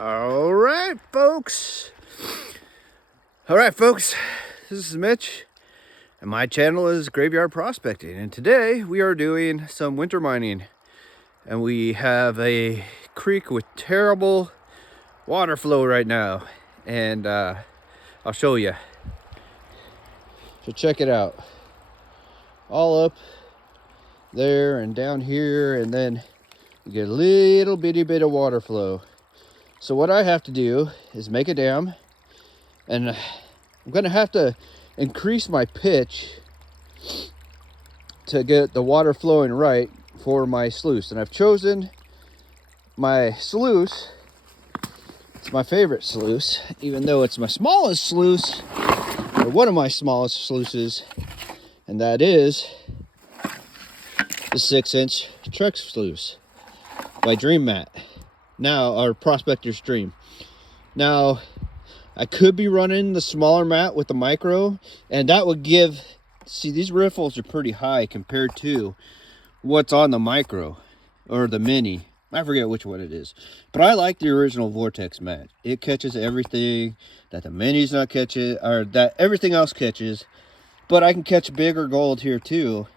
All right, folks. This is Mitch, and my channel is Graveyard Prospecting. And today we are doing some winter mining, and we have a creek with terrible water flow right now, and I'll show you. So check it out. All up there and down here, and then you get a little bitty bit of water flow. So what I have to do is make a dam, and I'm gonna have to increase my pitch to get the water flowing right for my sluice. And I've chosen my sluice. It's my favorite sluice, even though it's my smallest sluice, or one of my smallest sluices, and that is the 6-inch Trek sluice by Dream Mat. Now, our Prospector's Dream. Now, I could be running the smaller mat with the micro, and that would give, see, these riffles are pretty high compared to what's on the micro or the mini. I forget which one it is, but I like the original Vortex mat. It catches everything that the mini's not catching, or that everything else catches, but I can catch bigger gold here too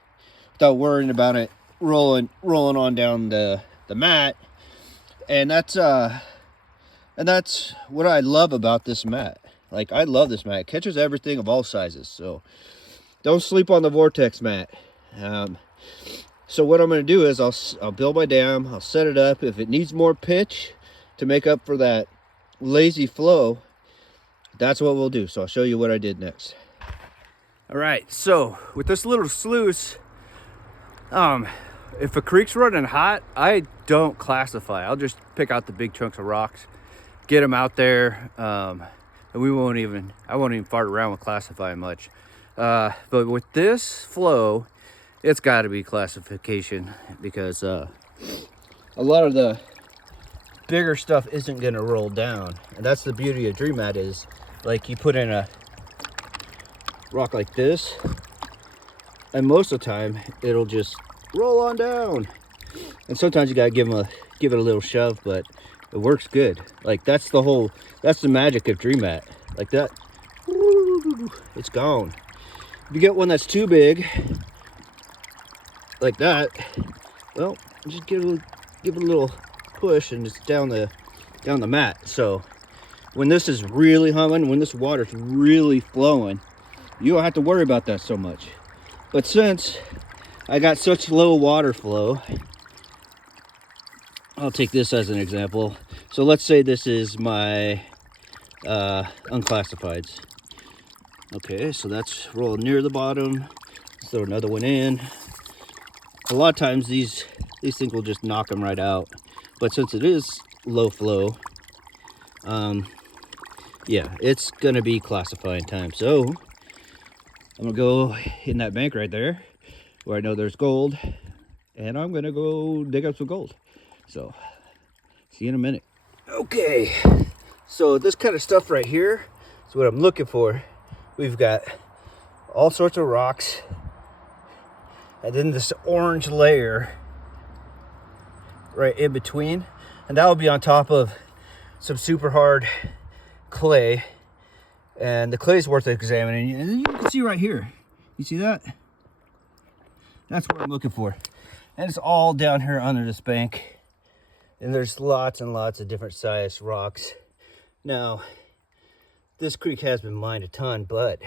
without worrying about it rolling on down the mat. And that's what I love about this mat. Like, I love this mat. It catches everything of all sizes. So don't sleep on the Vortex mat. So what I'm going to do is I'll build my dam. I'll set it up. If it needs more pitch to make up for that lazy flow, that's what we'll do. So I'll show you what I did next. All right. So with this little sluice, if a creek's running hot, I don't classify. I'll just pick out the big chunks of rocks, get them out there, and I won't even fart around with classifying much. But with this flow, it's got to be classification, because a lot of the bigger stuff isn't going to roll down. And that's the beauty of Dream Mat, is like you put in a rock like this, and most of the time it'll just roll on down. And sometimes you gotta give it a little shove, but it works good. Like, that's the magic of Dream Mat. Like that, it's gone. If you get one that's too big, like that, well, just give it a little push, and it's down the mat. So when this is really humming, when this water's really flowing, you don't have to worry about that so much. But since I got such low water flow, I'll take this as an example. So let's say this is my unclassifieds. Okay, so that's rolling near the bottom. Let's throw another one in. A lot of times these things will just knock them right out. But since it is low flow, yeah, it's gonna be classifying time. So I'm gonna go in that bank right there where I know there's gold, and I'm gonna go dig up some gold. So see you in a minute. Okay, so this kind of stuff right here is what I'm looking for. We've got all sorts of rocks, and then this orange layer right in between, and that will be on top of some super hard clay. And the clay is worth examining, and you can see right here, you see that? That's what I'm looking for. And it's all down here under this bank, and there's lots and lots of different sized rocks. Now, this creek has been mined a ton, but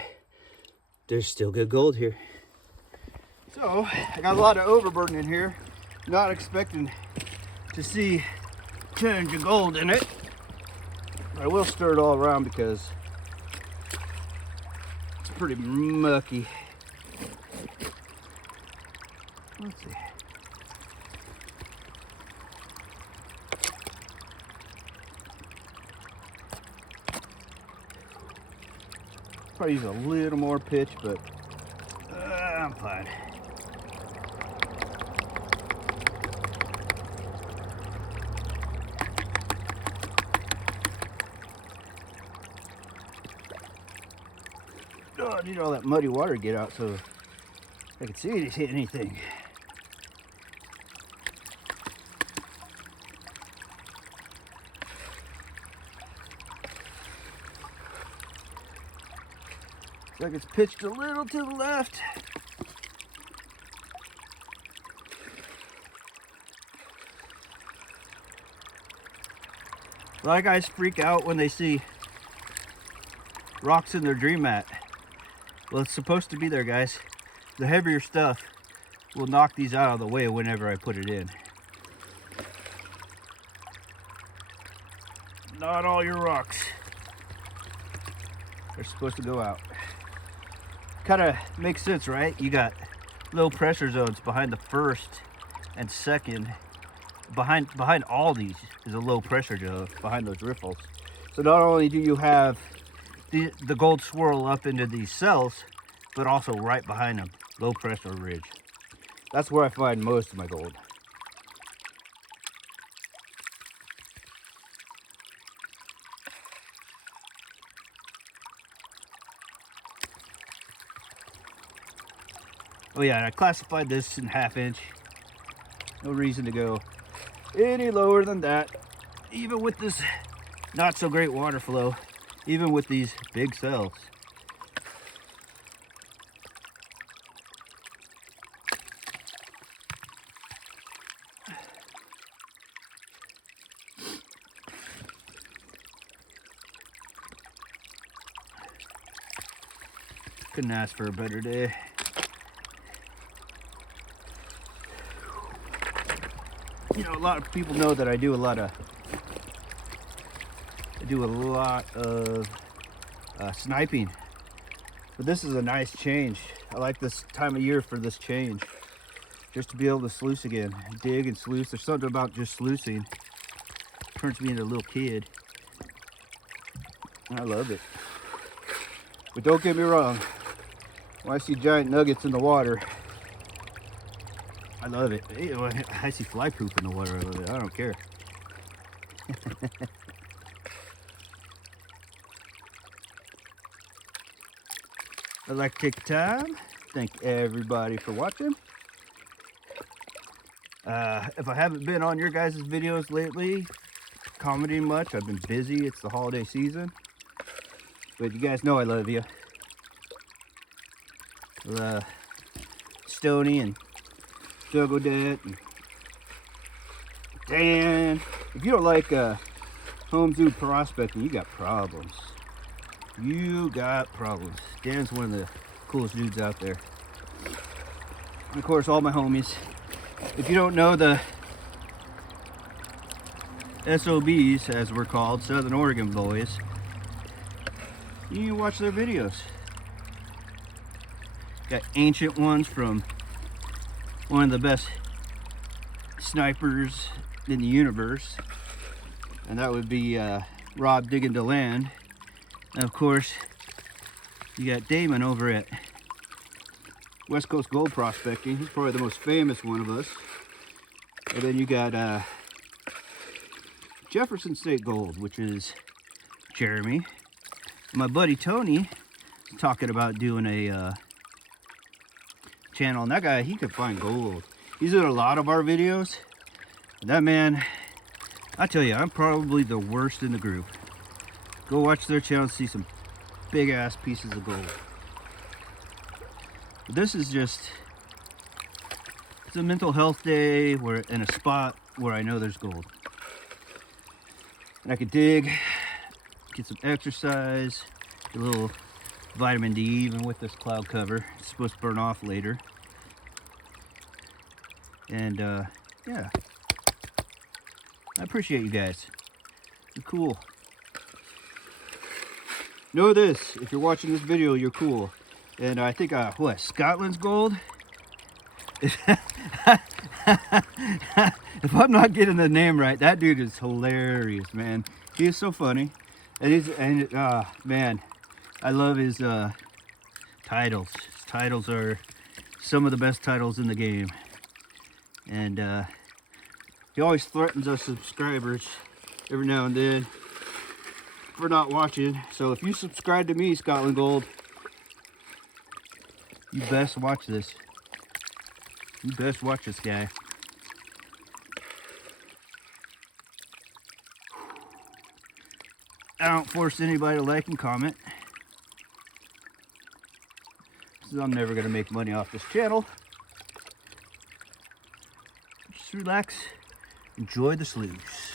there's still good gold here. So I got a lot of overburden in here, not expecting to see tons of gold in it. I will stir it all around because it's pretty mucky. Let's see. Probably use a little more pitch, but I'm fine. Oh, I need all that muddy water to get out so I can see it hit anything. Looks like it's pitched a little to the left. A lot of guys freak out when they see rocks in their dream mat. Well, it's supposed to be there, guys. The heavier stuff will knock these out of the way whenever I put it in. Not all your rocks are supposed to go out. Kind of makes sense, right? You got low pressure zones behind the first and second. Behind all these is a low pressure zone behind those riffles. So not only do you have the gold swirl up into these cells, but also right behind them, low pressure ridge. That's where I find most of my gold. Oh yeah, and I classified this in 1/2 inch. No reason to go any lower than that, even with this not so great water flow, even with these big cells. Couldn't ask for a better day. You know, a lot of people know that I do a lot of sniping, but this is a nice change. I like this time of year for this change, just to be able to sluice again, dig and sluice. There's something about just sluicing, turns me into a little kid. I love it. But don't get me wrong, when I see giant nuggets in the water, I love it. I see fly poop in the water, I love it. I don't care. I'd like to take the time, thank everybody for watching. If I haven't been on your guys' videos lately, commenting much, I've been busy. It's the holiday season. But you guys know I love you. Stoney and Doug Odette and Dan. If you don't like home zoo prospecting, you got problems. You got problems. Dan's one of the coolest dudes out there. And of course, all my homies. If you don't know the SOBs, as we're called, Southern Oregon boys, you need to watch their videos. Got ancient ones from one of the best snipers in the universe, and that would be Rob Digging to Land. And of course, you got Damon over at West Coast Gold Prospecting. He's probably the most famous one of us. And then you got Jefferson State Gold, which is Jeremy. My buddy Tony is talking about doing a channel, and that guy, he could find gold. He's in a lot of our videos. That man, I tell you, I'm probably the worst in the group. Go watch their channel and see some big ass pieces of gold. But this is just, it's a mental health day where in a spot where I know there's gold. And I could dig, get some exercise, get a little vitamin D even with this cloud cover. It's supposed to burn off later. And yeah, I appreciate you guys. You're cool. Know this, if you're watching this video, you're cool. And I think, what, Scotland's gold? If I'm not getting the name right, that dude is hilarious, man. He is so funny. And man, I love his titles. His titles are some of the best titles in the game. And he always threatens us subscribers every now and then for not watching. So if you subscribe to me, Scotland Gold, you best watch this. You best watch this guy. I don't force anybody to like and comment. because I'm never going to make money off this channel. Just relax, enjoy the sluice.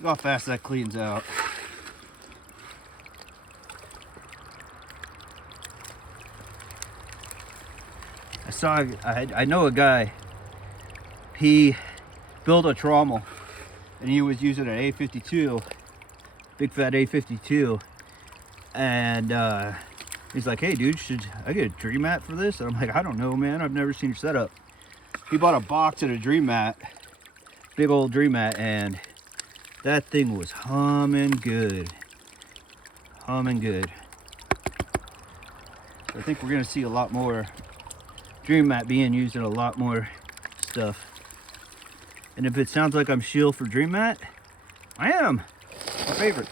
Look how fast that cleans out. I know a guy, he built a trommel and he was using an A52, big fat A52, and he's like, hey dude, should I get a dream mat for this? And I'm like, I don't know, man, I've never seen your setup. He bought a box of a dream mat, big old dream mat, and that thing was humming good. Humming good. So I think we're gonna see a lot more dream mat being used in a lot more stuff. And if it sounds like I'm shield for dream mat, I am. My favorite.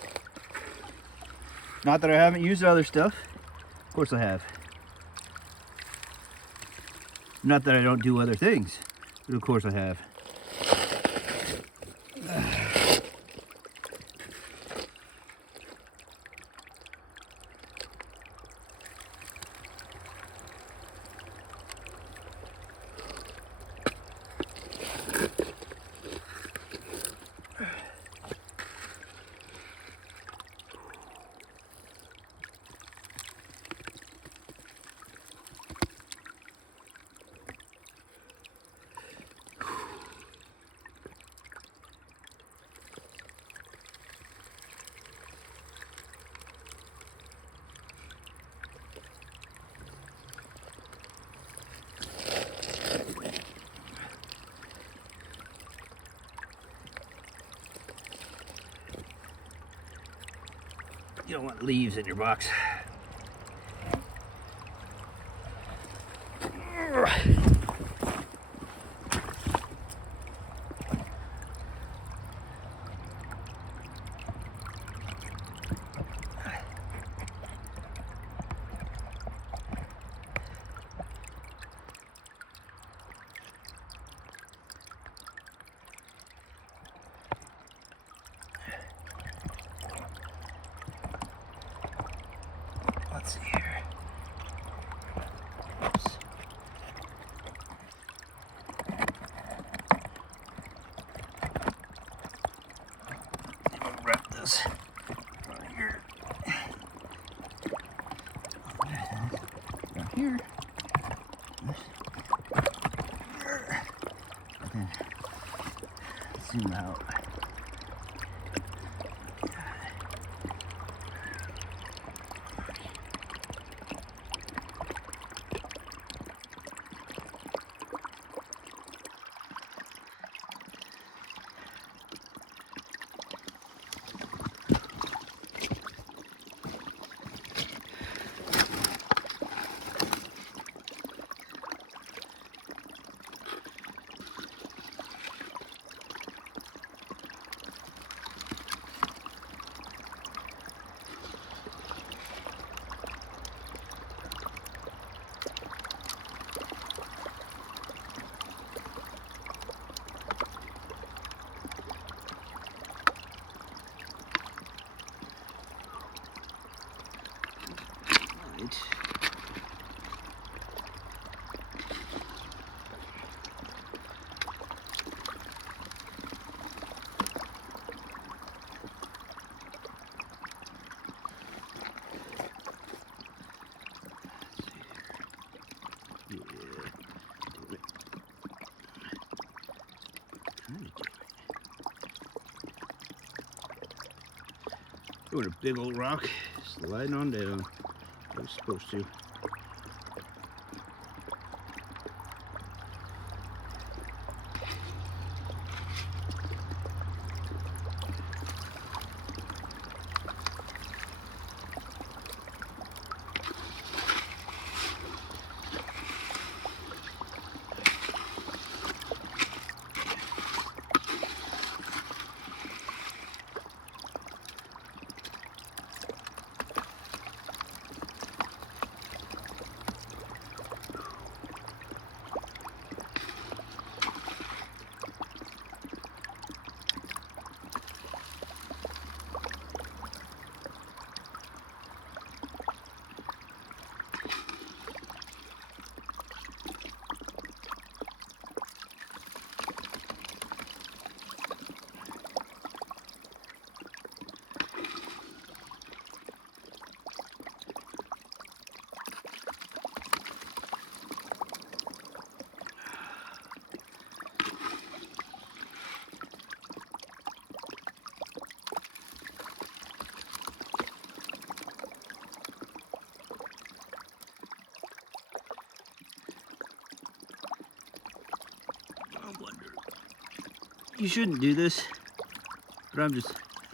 Not that I haven't used other stuff. Of course I have. Not that I don't do other things, but of course I have. You don't want leaves in your box. Let's see here. Oops. I'm gonna wrap this right here. Down here. And then zoom out. Doing a big old rock, sliding on down. I was supposed to. you shouldn't do this, but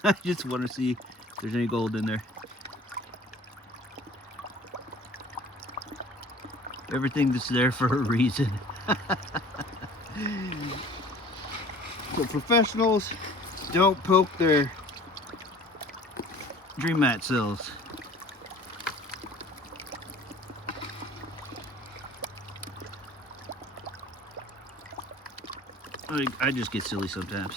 I just want to see if there's any gold in there. Everything that's there for a reason. So professionals don't poke their dream mat cells. I just get silly sometimes.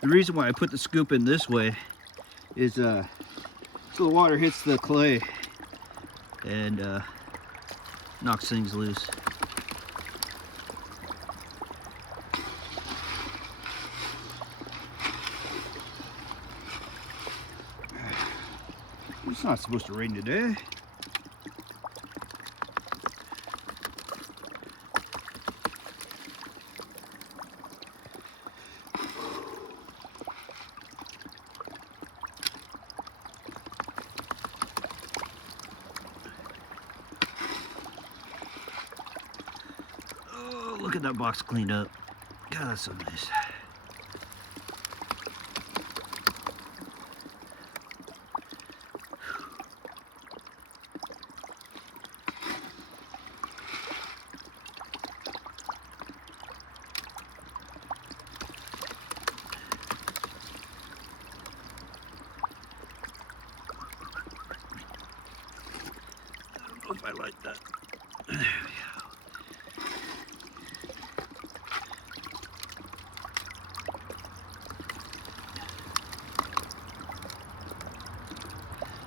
The reason why I put the scoop in this way is so the water hits the clay and knocks things loose. It's not supposed to rain today. Oh, look at that box cleaned up. God, that's so nice. I like that. There we go.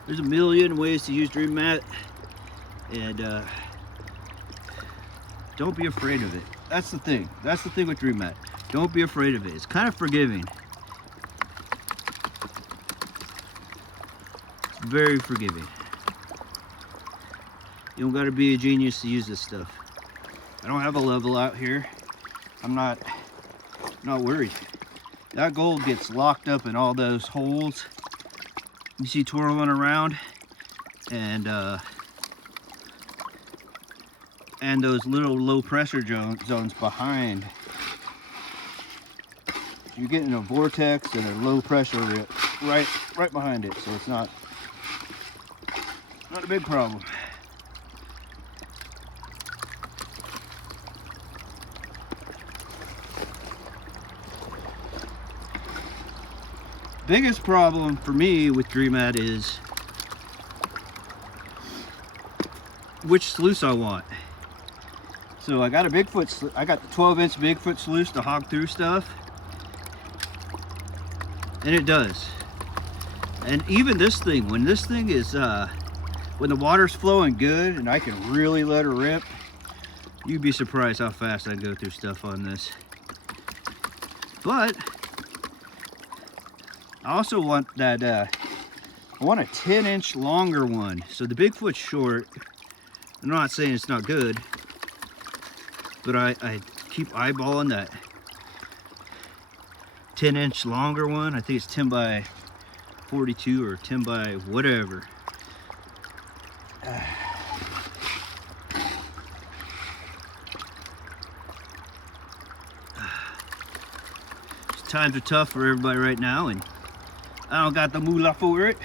There's a million ways to use Dream Mat, and don't be afraid of it. That's the thing. That's the thing with Dream Mat. Don't be afraid of it. It's kind of forgiving. It's very forgiving. You don't gotta be a genius to use this stuff. I don't have a level out here. I'm not worried. That gold gets locked up in all those holes you see twirling around, and those little low pressure zones behind. You're getting a vortex and a low pressure right behind it, so it's not a big problem. Biggest problem for me with Dream Mat is which sluice I want. So I got a Bigfoot, I got the 12-inch Bigfoot sluice to hog through stuff, and it does. And even this thing, when this thing is, when the water's flowing good and I can really let her rip, you'd be surprised how fast I go through stuff on this. But I also want that, I want a 10-inch longer one. So the Bigfoot's short. I'm not saying it's not good, but I keep eyeballing that 10-inch longer one. I think it's 10 by 42 or 10 by whatever. Times are tough for everybody right now, and I don't got the moolah for it.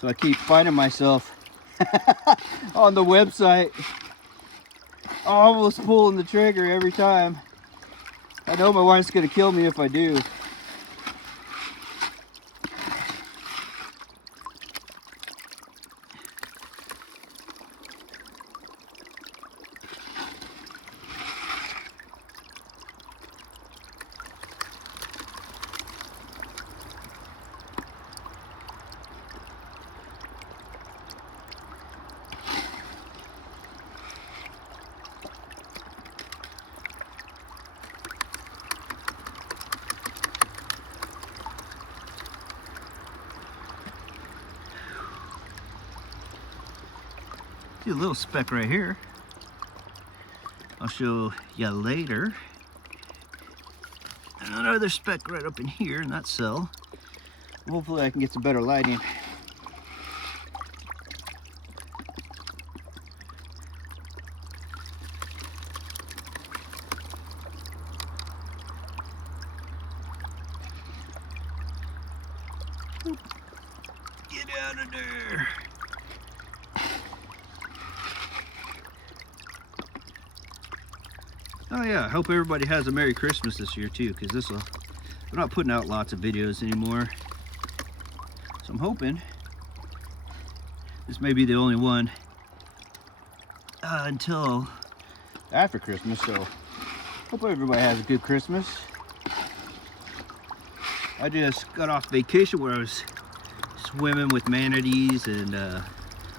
So I keep finding myself on the website almost pulling the trigger every time. I know my wife's gonna kill me if I do. See a little speck right here. I'll show you later. another speck right up in here in that cell. Hopefully I can get some better lighting. Get out of there. Oh yeah, I hope everybody has a Merry Christmas this year too, because I'm not putting out lots of videos anymore. So I'm hoping this may be the only one until after Christmas. So hope everybody has a good Christmas. I just got off vacation where I was swimming with manatees and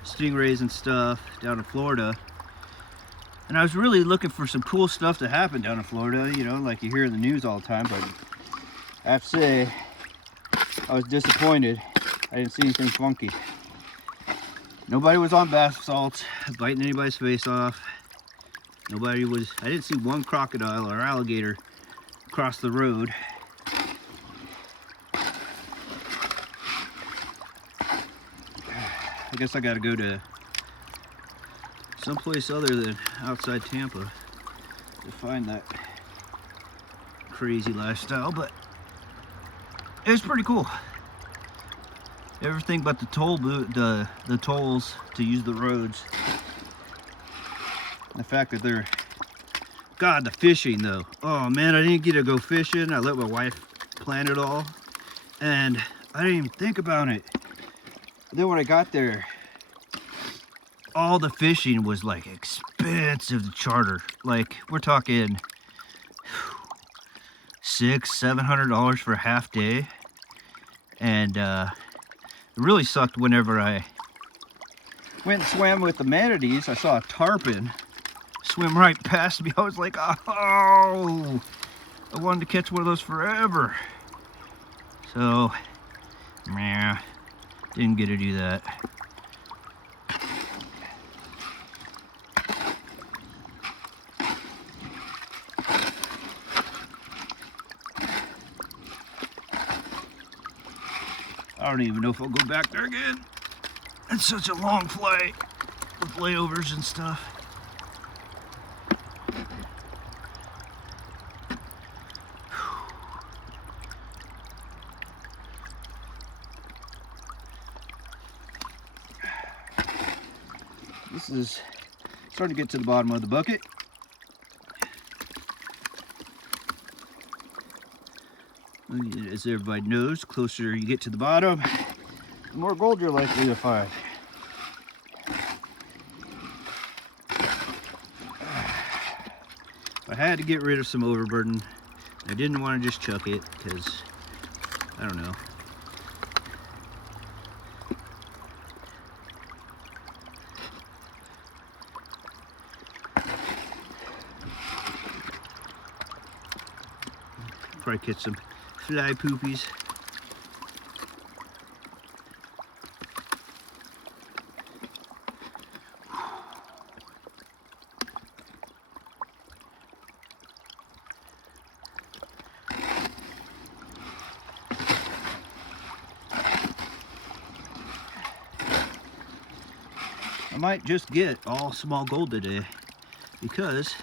stingrays and stuff down in Florida. And I was really looking for some cool stuff to happen down in Florida, you know, like you hear in the news all the time. But I have to say, I was disappointed. I didn't see anything funky. Nobody was on bath salts, biting anybody's face off. I didn't see one crocodile or alligator across the road. I guess I gotta go to someplace other than outside Tampa to find that crazy lifestyle, but it was pretty cool. Everything but the the tolls to use the roads. The fact that they're, God, the fishing though. Oh man, I didn't get to go fishing. I let my wife plan it all, and I didn't even think about it. Then when I got there, all the fishing was like expensive to charter. Like we're talking $600-700 for a half day, and it really sucked whenever I went and swam with the manatees. I saw a tarpon swim right past me. I was like, oh, I wanted to catch one of those forever. So, yeah, didn't get to do that. I don't even know if I'll go back there again. It's such a long flight with layovers and stuff. This is starting to get to the bottom of the bucket. As everybody knows, the closer you get to the bottom, the more gold you're likely to find. I had to get rid of some overburden. I didn't want to just chuck it because, I don't know. Probably catch some fly poopies. I might just get all small gold today because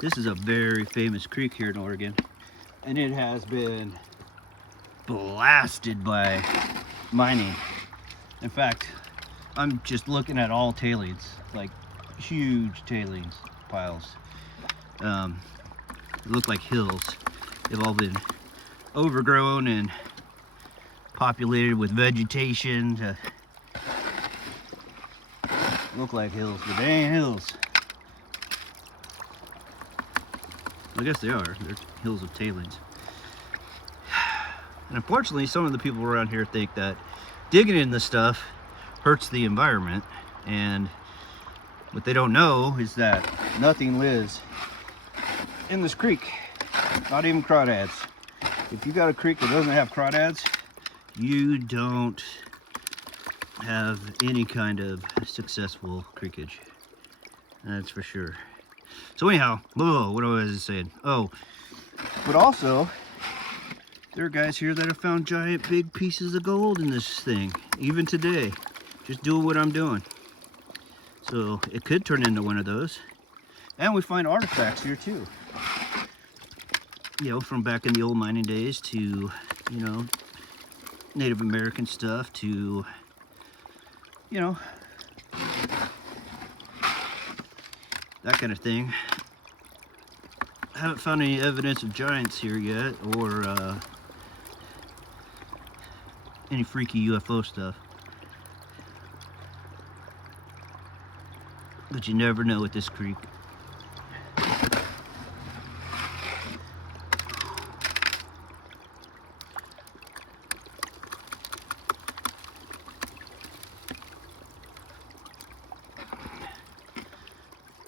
this is a very famous creek here in Oregon, and it has been blasted by mining. In fact, I'm just looking at all tailings, like huge tailings piles. They look like hills. They've all been overgrown and populated with vegetation to look like hills, but they ain't hills. I guess they are. They're hills of tailings. And unfortunately, some of the people around here think that digging in this stuff hurts the environment. And what they don't know is that nothing lives in this creek. Not even crawdads. If you got a creek that doesn't have crawdads, you don't have any kind of successful creekage. That's for sure. So anyhow, whoa, what was I saying? Oh, But also, there are guys here that have found giant big pieces of gold in this thing, even today, just doing what I'm doing. So it could turn into one of those. And we find artifacts here too. You know, from back in the old mining days to, you know, Native American stuff to, you know, that kind of thing. I haven't found any evidence of giants here yet, or any freaky UFO stuff. But you never know with this creek.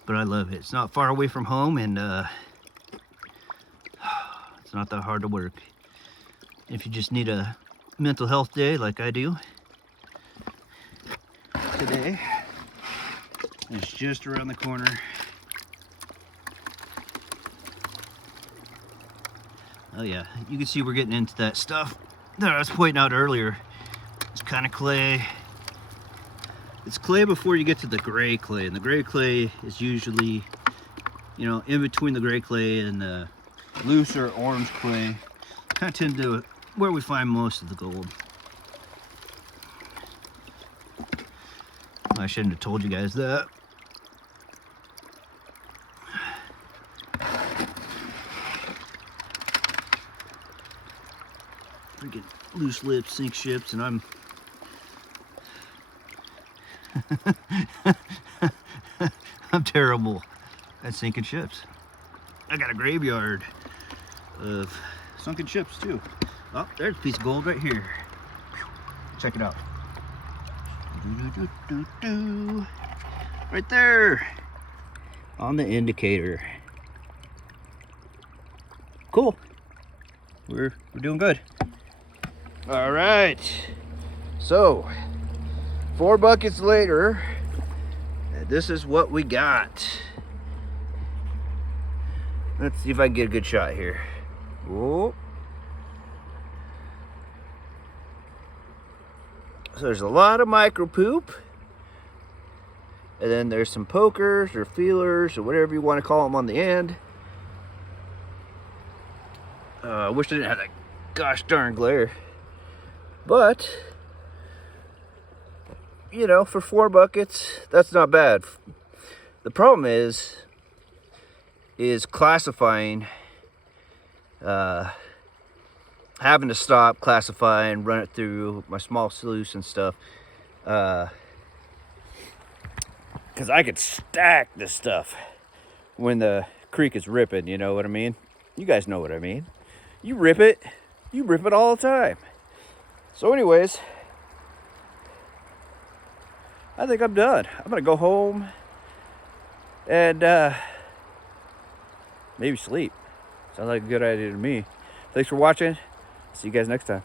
But I love it. It's not far away from home, and it's not that hard to work. If you just need a mental health day like I do today, it's just around the corner. Oh yeah, you can see we're getting into that stuff that I was pointing out earlier. It's kind of clay. It's clay before you get to the gray clay, and the gray clay is usually, you know, in between the gray clay and the looser orange clay. Kind of tend to where we find most of the gold. I shouldn't have told you guys that. Freaking loose lips sink ships, and I'm I'm terrible at sinking ships. I got a graveyard of sunken ships too. Oh, there's a piece of gold right here. Check it out. Right there on the indicator. Cool. We're doing good. All right. So 4 buckets later, this is what we got. Let's see if I can get a good shot here. Whoa. So there's a lot of micro poop. And then there's some pokers or feelers or whatever you want to call them on the end. I wish I didn't have that gosh darn glare. But, you know, for 4 buckets, that's not bad. The problem is classifying, having to stop, classify, and run it through my small sluice and stuff. Because I could stack this stuff when the creek is ripping, you know what I mean? You guys know what I mean. You rip it all the time. So anyways, I think I'm done. I'm gonna go home and maybe sleep. Sounds like a good idea to me. Thanks for watching. See you guys next time.